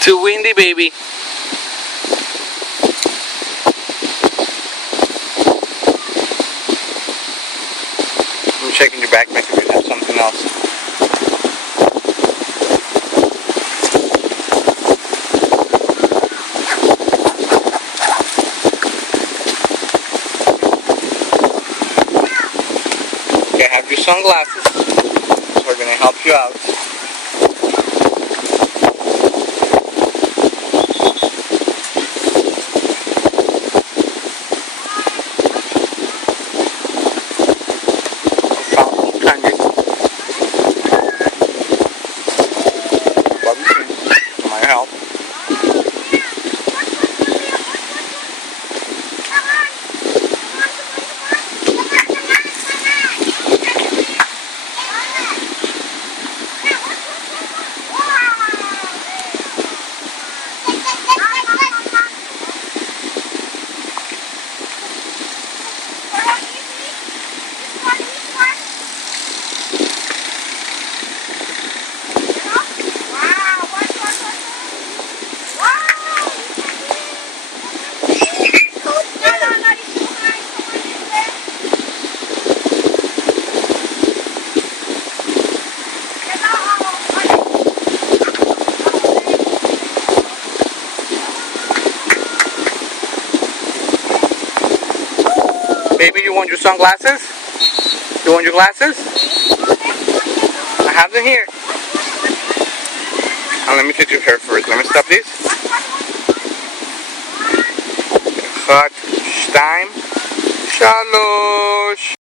Too windy, baby. I'm checking your backpack if you have something else. Okay, I have your sunglasses. So we're gonna help you out. Help. Baby, you want your sunglasses? You want your glasses? I have them here. And let me take your hair first. Let me stop this. Chad, Shtaim, Shalosh.